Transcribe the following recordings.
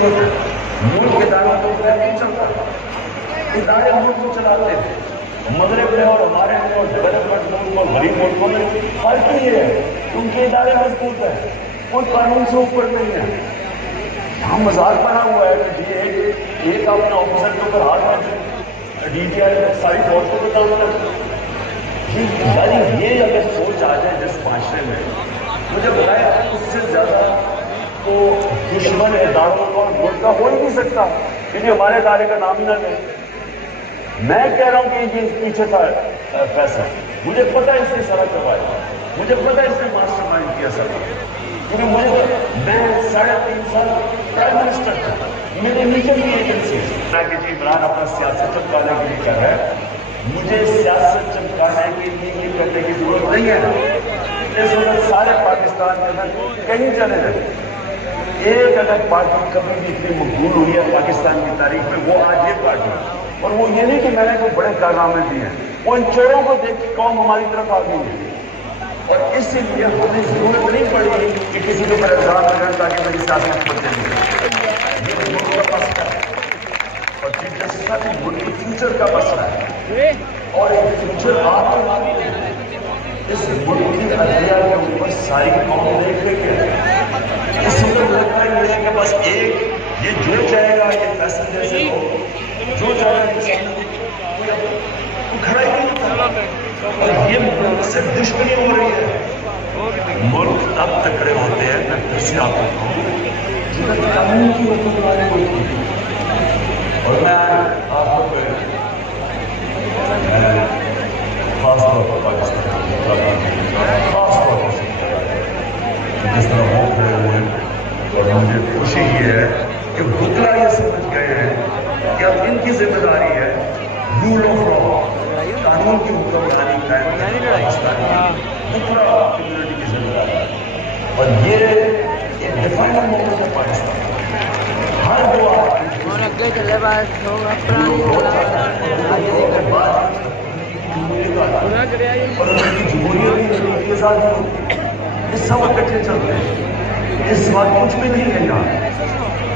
ضرورت ہے. ملک کے اداروں کو نہیں چلتا, ادارے ملک کو چلاتے ہیں. مغرب میں اور ہمارے میں اور ڈیولپمنٹ ملک اور غریب ملکوں میں فرق یہ ہے کہ ان کے ادارے مضبوط ہیں, کوئی قانون سے اوپر نہیں ہے. ہم مزاق بنا ہوا ہے کہ ایک اپنا آفیسر کے اوپر ہاتھ رکھے, ڈی ٹی آئی ساری فوج کو بتانا. یعنی یہ اگر سوچ آ جائے جس معاشرے میں, مجھے بتایا اس سے زیادہ تو دشمن اداروں کو ملک کا ہو ہی نہیں سکتا, کیونکہ ہمارے ادارے کا نام ہی نہ لیں. میں کہہ رہا ہوں کہ یہ پیچھے تھا پیسہ, مجھے پتہ ہے اس نے سارا کروایا, مجھے پتہ ہے اس نے ماسٹر مائنڈ کیا سر, کیونکہ میں 3.5 سال پرائم منسٹر تھا, میرے نیچے بھی ایجنسی ہے کہ جی عمران اپنا سیاست چمکانے کے لیے کر رہا ہے. مجھے سیاست چمکانے کے لیے یہ کرنے کی ضرورت نہیں ہے. اس وقت سارے پاکستان کے اندر کہیں چلے جائیں, ایک اگر پارٹی کبھی بھی اتنی مقبول ہوئی ہے پاکستان کی تاریخ میں, وہ آج یہ پارٹی ہے. اور وہ یہ نہیں کہ میں نے کوئی بڑے کارنامے دیے ہیں, وہ ان چوروں کو دیکھ کے قوم ہماری طرف آ گئی ہے. اور اس لیے ہمیں ضرورت نہیں پڑی کہ کسی کے اوپر الزام لگائیں تاکہ میری سیاست پر چلی جائے. یہ ملک کا مسئلہ ہے, اور چیف جسٹس کا بھی ملک کے فیوچر کا مسئلہ ہے, اور ایک فیوچر آپ کے ہاتھ میں ہے. اس ملک کی عدلیہ کے اوپر ساری قوم دیکھ رہی ہے. اس وقت لگتا ہے کہ بس ایک یہ جو چاہے گا, یہ فیصلے جیسے ہو جو چاہے گا کھڑا ہی نہیں ہوتا, اور یہ ملک سے دشمنی ہو رہی ہے. ملک تب تکڑے ہوتے ہیں, میں پھر سے آپ کو کہوں قانون کی حکمرانی ہوتی ہے. اور میں آپ کو خاص طور پر پاکستان خاص طور پر جس طرح وہ کھڑے ہوئے, اور مجھے خوشی یہ ہے کہ بتلا یہ سمجھ گئے ہیں کہ اب ان کی ذمہ داری ہے رول آف لا, قانون کی حکمرانی قائم کرنا پاکستان کی بتلا کمیونٹی کی ذمہ داری ہے. اور یہ ایک ڈیفائنر موقع ہے پاکستان. ہر دو اور ان کی جمہوریت کے ساتھ اس سب اکٹھے چلتے ہیں, اس بات کچھ بھی نہیں ہے یہاں.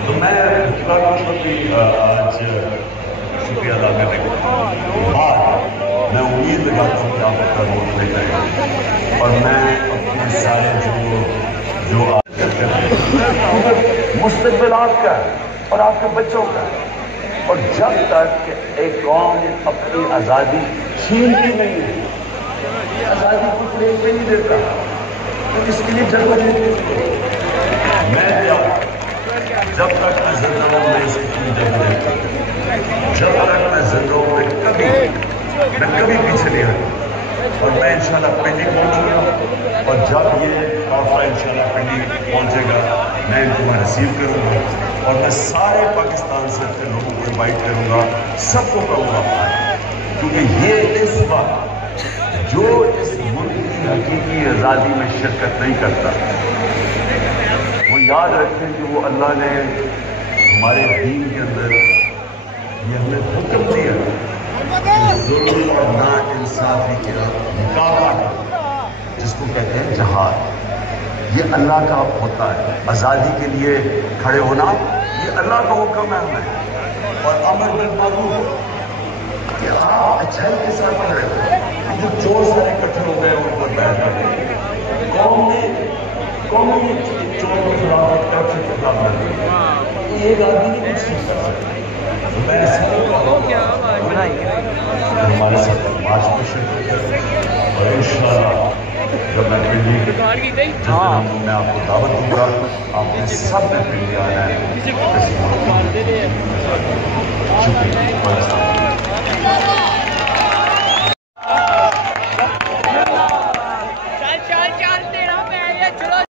تو میں آج شکریہ ادا کرنے کے بعد میں امید لگاتا ہوں کہ آپ اپنا ووٹ لے جائیں, اور میں اپنے سارے جو آج کرتے ہیں مستقبل آپ کا ہے اور آپ کے بچوں کا ہے. اور جب تک کہ ایک قوم اپنی آزادی چھینتی نہیں ہے, آزادی کو پلیٹ پہ نہیں دیتا, تو اس کے لیے جدوجہد میں جب تک میں زندہ ہوں میں اس کی جدوجہد کرتا ہوں. جب تک میں زندہ ہوں میں کبھی پیچھے نہیں ہٹوں, اور میں انشاءاللہ پنڈی پہنچوں گا. اور جب یہ قافلہ انشاءاللہ پنڈی پہنچے گا, میں ان کو ریسیو کروں گا, اور میں سارے پاکستان سے اپنے لوگوں کو انوائٹ کروں گا, سب کو کہوں گا, کیونکہ یہ اس وقت جو اس ملک کی حقیقی آزادی میں شرکت نہیں کرتا, وہ یاد رکھیں کہ وہ اللہ نے ہمارے دین کے اندر یہ ہمیں حکم دیا ظلم اور نا انصافی کا مقابلہ, جس کو کہتے ہیں جہاد, یہ اللہ کا ہوتا ہے. آزادی کے لیے کھڑے ہونا یہ اللہ کا حکم ہے ہمیں, اور امر بالمعروف کہ آپ اچھائی کے ساتھ کھڑے ہو. جو چور سارے اکٹھے ہو گئے ان پر بیٹھ کر قوم نے چور کے خلاف کرپشن کے خلاف لڑی, ایک آدمی نہیں کچھ نہیں کر سکتا. میں ہمارے ساتھ مارچ میں شرکت کریں, اور انشاءاللہ جب میں پنڈی جس دن میں آپ کو دعوت دوں گا, آپ نے سب نے پنڈی آنا ہے. شکریہ.